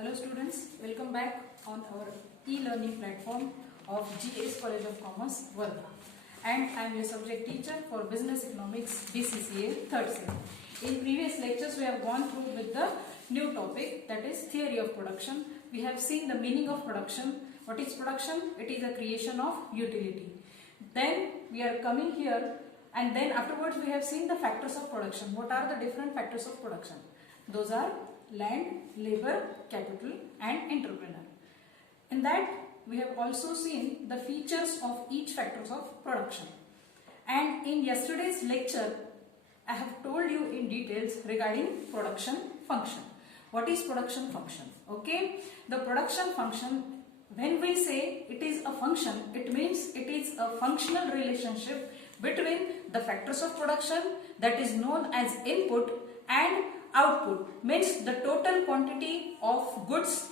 Hello students, welcome back on our e-learning platform of GS College of Commerce, Varda. And I am your subject teacher for Business Economics BCCA 3rd Sem. In previous lectures we have gone through with the new topic, that is theory of production. We have seen the meaning of production. What is production? It is a creation of utility. Then we are coming here and then afterwards we have seen the factors of production. What are the different factors of production? Those are land, labor, capital and entrepreneur. In that we have also seen the features of each factors of production. And in yesterday's lecture I have told you in details regarding production function. What is production function? Okay, the production function, when we say it is a function, it means it is a functional relationship between the factors of production, that is known as input, and output, means the total quantity of goods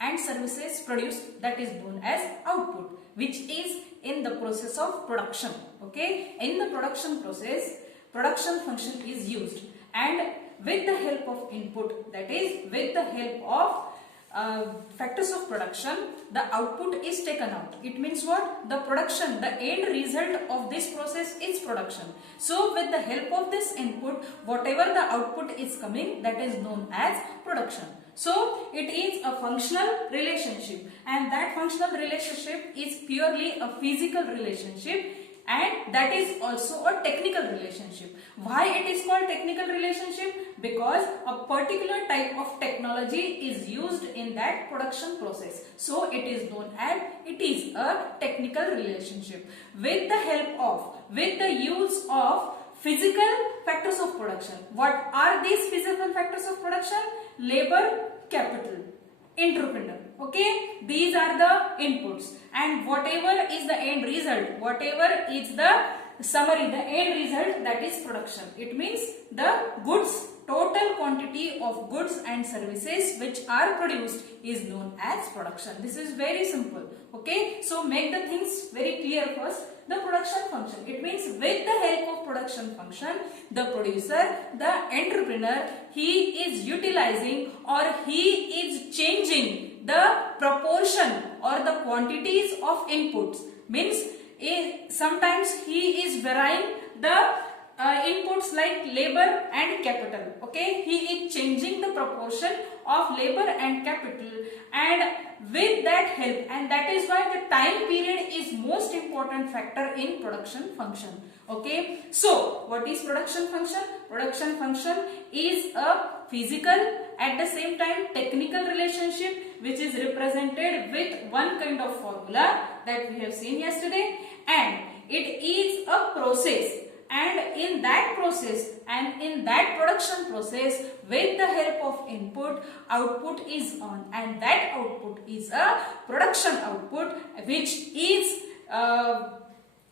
and services produced, that is known as output, which is in the process of production. Okay, in the production process, production function is used, and with the help of input, that is with the help of factors of production, the output is taken out. It means what? The production, the end result of this process is production. So with the help of this input, whatever the output is coming, that is known as production. So it is a functional relationship, and that functional relationship is purely a physical relationship, and that is also a technical relationship. Why it is called technical relationship? Because a particular type of technology is used in that production process. So it is known as, it is a technical relationship. With the use of physical factors of production. What are these physical factors of production? Labor, capital, entrepreneur. Okay, these are the inputs, and whatever is the end result, whatever is the summary, the end result, that is production. It means the goods, total quantity of goods and services which are produced is known as production. This is very simple. Okay, so make the things very clear first. The production function, it means with the help of production function, the producer, the entrepreneur, he is utilizing or he is changing the proportion or the quantities of inputs. Means sometimes he is varying the inputs like labor and capital. Okay, he is changing the proportion of labor and capital, and with that help, and that is why the time period is most important factor in production function. Okay, so what is production function? Production function is a physical, at the same time technical relationship, which is represented with one kind of formula that we have seen yesterday, and it is a process. And in that process and in that production process, with the help of input, output is on, and that output is a production output, which is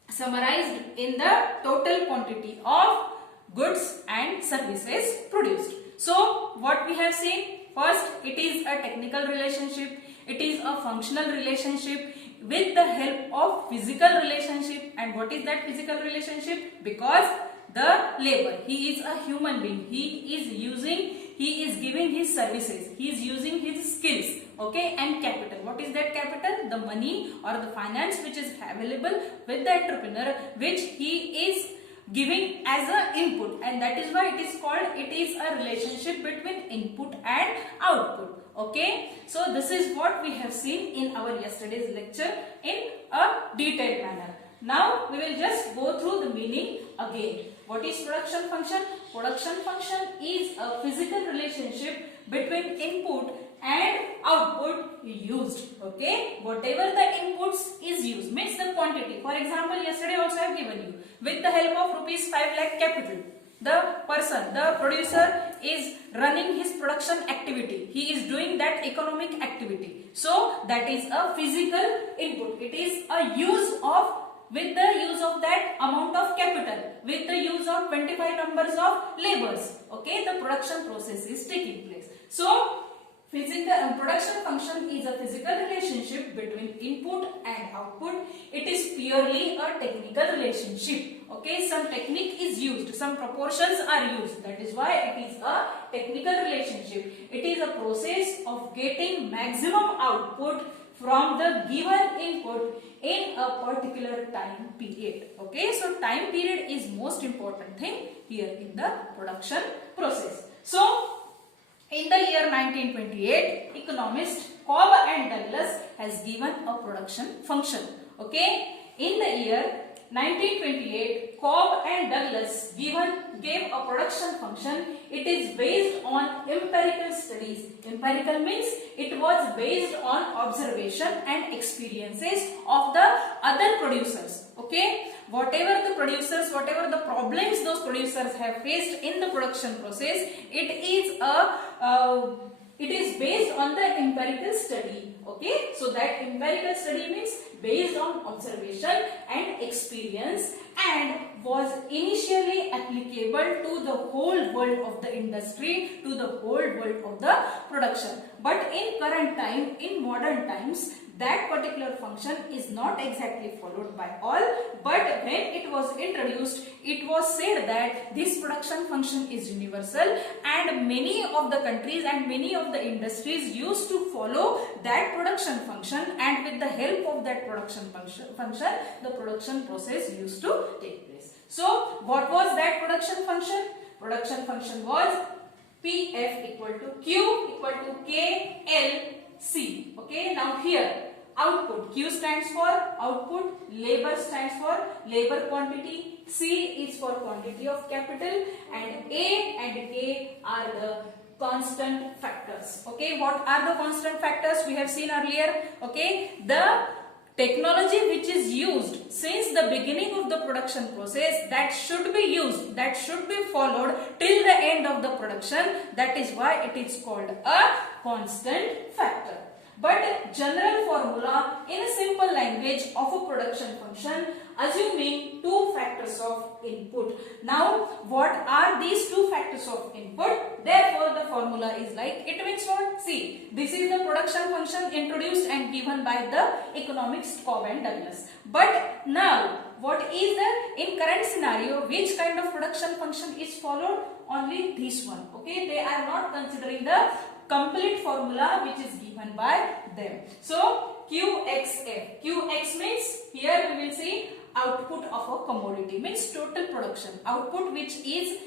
summarized in the total quantity of goods and services produced. So what we have seen, first it is a technical relationship, it is a functional relationship with the help of physical relationship. And what is that physical relationship? Because the labor, he is a human being, he is giving his services, he is using his skills. Okay, and capital, what is that capital? The money or the finance which is available with the entrepreneur, which he is giving as a input, and that is why it is called, it is a relationship between input and output. Okay, so this is what we have seen in our yesterday's lecture in a detailed manner. Now we will just go through the meaning again. What is production function? Production function is a physical relationship between input and output used. Okay, whatever the inputs is used, means the quantity. For example, yesterday also I have given you, with the help of rupees 5 lakh capital, the person, the producer is running his production activity, he is doing that economic activity. So that is a physical input, it is a use of, with the use of that amount of capital, with the use of 25 numbers of labors. Okay, the production process is taking place. So Production function is a physical relationship between input and output. It is purely a technical relationship. Okay, some technique is used, some proportions are used. That is why it is a technical relationship. It is a process of getting maximum output from the given input in a particular time period. Okay, so time period is most important thing here in the production process. So in the year 1928, economist Cobb and Douglas has given a production function. Okay, in the year 1928, Cobb and Douglas gave a production function. It is based on empirical studies. Empirical means it was based on observation and experiences of the other producers. Okay, whatever the producers, whatever the problems those producers have faced in the production process, it is based on the empirical study. Okay, so that empirical study means based on observation and experience and was initially applicable to the whole world of the industry, to the whole world of the production. But in current time, in modern times, that particular function is not exactly followed by all, but when it was introduced, it was said that this production function is universal and many of the countries and many of the industries used to follow that production function, and with the help of that production function, the production process used to take place. So what was that production function? Production function was PF equal to Q equal to KLC. Okay, now here output, Q stands for output, labor stands for labor quantity, C is for quantity of capital, and A and K are the constant factors. Okay, what are the constant factors we have seen earlier? Okay, the technology which is used since the beginning of the production process, that should be used, that should be followed till the end of the production. That is why it is called a constant factor. But general formula in a simple language of a production function, assuming two factors of input. Now what are these two factors of input? Therefore the formula is like, it means what? See, this is the production function introduced and given by the economists Cobb and Douglas. But now what is the, in current scenario, which kind of production function is followed? Only this one. Okay, they are not considering the complete formula which is given by them. So QXF, QX means, here we will see output of a commodity, means total production, output which is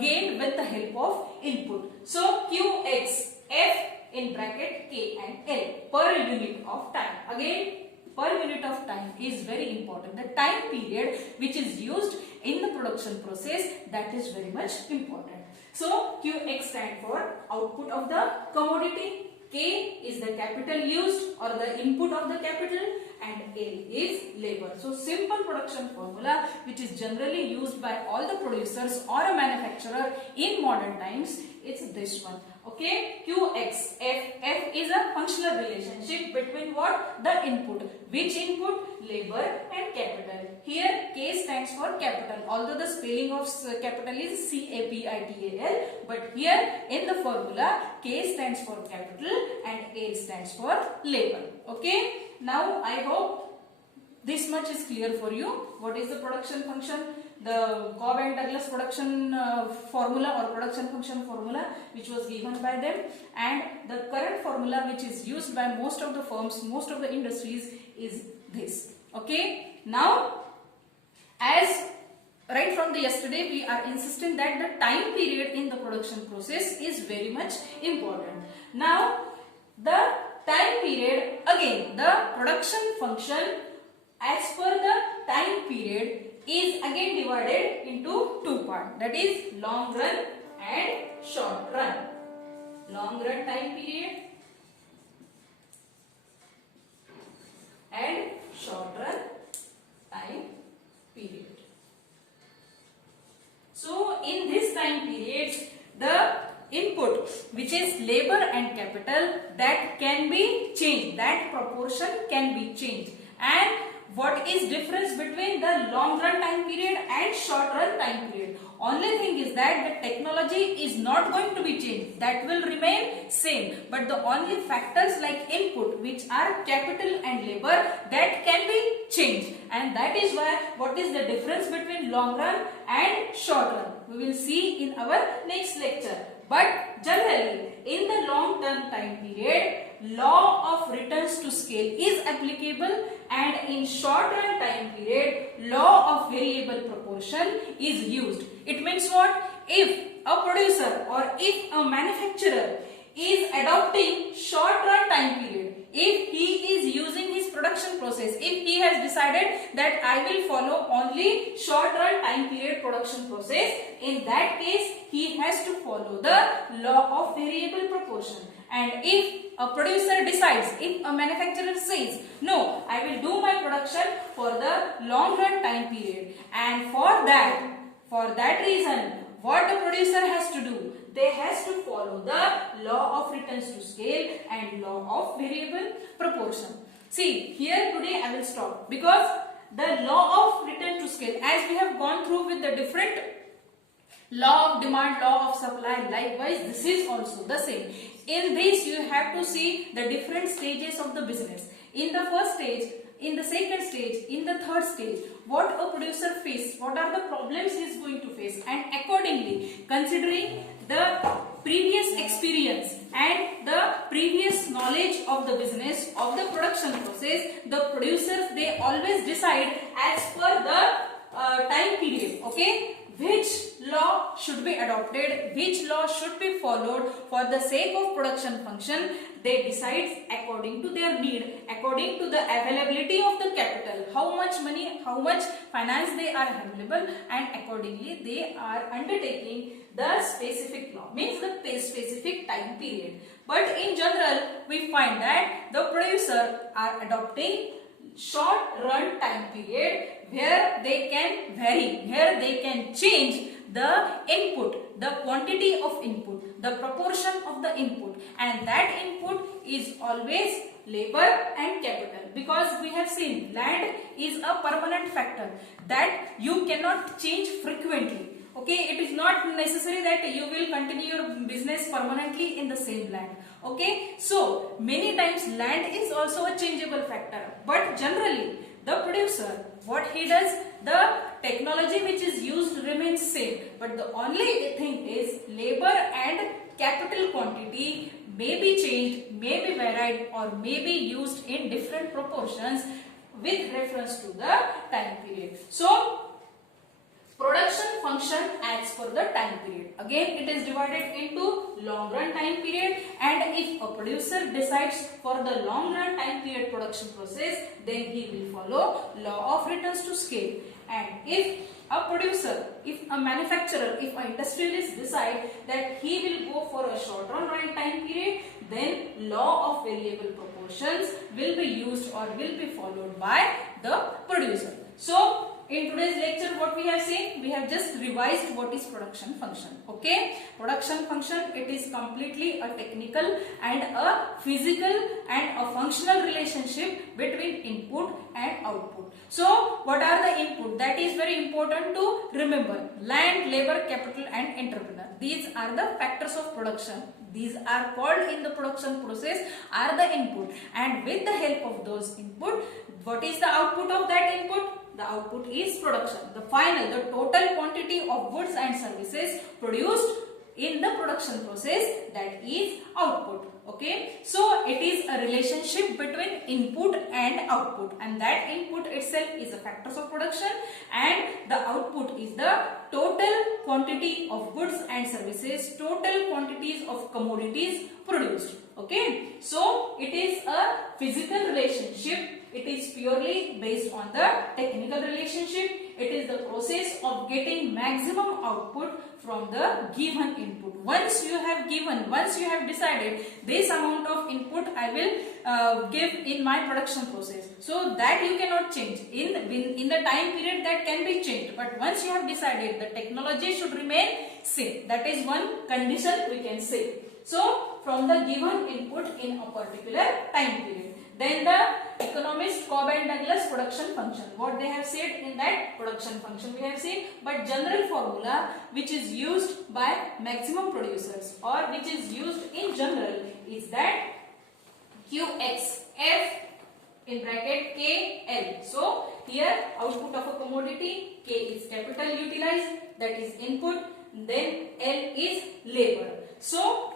gained with the help of input. So QXF in bracket K and L per unit of time. Again, per unit of time is very important. The time period which is used in the production process, that is very much important. So QX stands for output of the commodity, K is the capital used or the input of the capital, and L is labor. So simple production formula which is generally used by all the producers or a manufacturer in modern times, it's this one. Okay, QX, F is a functional relationship between what? The input. Which input? Labor and capital. Here K stands for capital, although the spelling of capital is CAPITAL, but here in the formula K stands for capital and L stands for labor. Okay, now I hope this much is clear for you. What is the production function? The Cobb and Douglas production formula or production function formula which was given by them, and the current formula which is used by most of the firms, most of the industries is this. Okay, now as right from the yesterday we are insisting that the time period in the production process is very much important. Now the time period, again the production function as per the time period is again divided into two parts, that is long run and short run. Long run time period and short run time period. So in this time periods, the input which is labor and capital, that can be changed, that proportion can be changed, and what is difference between the long run time period and short run time period? Only thing is that the technology is not going to be changed, that will remain same, but the only factors like input, which are capital and labor, that can be changed, and that is why what is the difference between long run and short run we will see in our next lecture. But generally in the long term time period, law of returns to scale is applicable, and in short run time period, law of variable proportion is used. It means what? If a producer or if a manufacturer is adopting short run time period, if he is using his production process, if he has decided that I will follow only short run time period production process, in that case he has to follow the law of variable proportion. And if a producer decides, if a manufacturer says, no, I will do my production for the long run time period, and for that reason, what the producer has to do? They has to follow the law of returns to scale and law of variable proportion. See, here today I will stop, because the law of return to scale, as we have gone through with the different law of demand, law of supply, likewise this is also the same. In this you have to see the different stages of the business. In the first stage, in the second stage, in the third stage, what a producer faces, what are the problems he is going to face, and accordingly, considering the previous experience and the previous knowledge of the business, of the production process, the producers, they always decide as per the time period, okay, which law should be adopted, which law should be followed for the sake of production function. They decide according to their need, according to the availability of the capital, how much money, how much finance they are available, and accordingly they are undertaking the specific law, means the specific time period. But in general, we find that the producer are adopting short run time period, where they can vary, where they can change the input, the quantity of input, the proportion of the input, and that input is always labor and capital, because we have seen land is a permanent factor that you cannot change frequently. Okay, it is not necessary that you will continue your business permanently in the same land. Okay, so many times land is also a changeable factor, but generally the producer, what he does, the technology which is used remains same, but the only thing is labor and capital quantity may be changed, may be varied, or may be used in different proportions with reference to the time period. So production function as per the time period. Again, it is divided into long run time period, and if a producer decides for the long run time period production process, then he will follow law of returns to scale. And if a producer, if a manufacturer, if an industrialist decide that he will go for a short run time period, then law of variable proportions will be used or will be followed by the producer. So in today's lecture, what we have seen, we have just revised what is production function. Okay, production function, it is completely a technical and a physical and a functional relationship between input and output. So what are the input? That is very important to remember. Land, labor, capital, and entrepreneur. These are the factors of production. These are called in the production process are the input, and with the help of those input, what is the output of that input? The output is production. The final, the total quantity of goods and services produced in the production process, that is output. Okay, so it is a relationship between input and output, and that input itself is a factors of production, and the output is the total quantity of goods and services, total quantities of commodities produced. Okay, so it is a physical relationship. It is purely based on the technical relationship. It is the process of getting maximum output from the given input. Once you have decided this amount of input I will give in my production process, so that you cannot change. In the time period that can be changed, but once you have decided, the technology should remain same. That is one condition we can say. So from the given input in a particular time period. Then the economist Cobb and Douglas production function. What they have said in that production function we have seen, but general formula which is used by maximum producers or which is used in general is that QX F in bracket KL. So here output of a commodity, K is capital utilized, that is input, then L is labor. So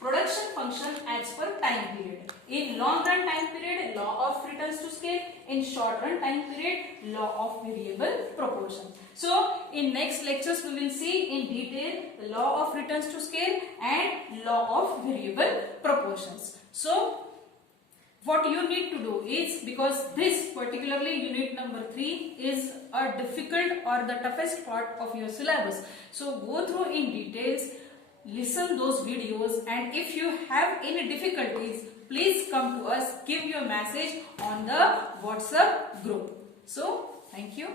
production function as per time period. In long run time period, law of returns to scale. In short run time period, law of variable proportion. So in next lectures we will see in detail the law of returns to scale and law of variable proportions. So what you need to do is, because this particularly unit number 3 is a difficult or the toughest part of your syllabus, so go through in details, listen those videos, and if you have any difficulties, please come to us, give your message on the WhatsApp group. So thank you.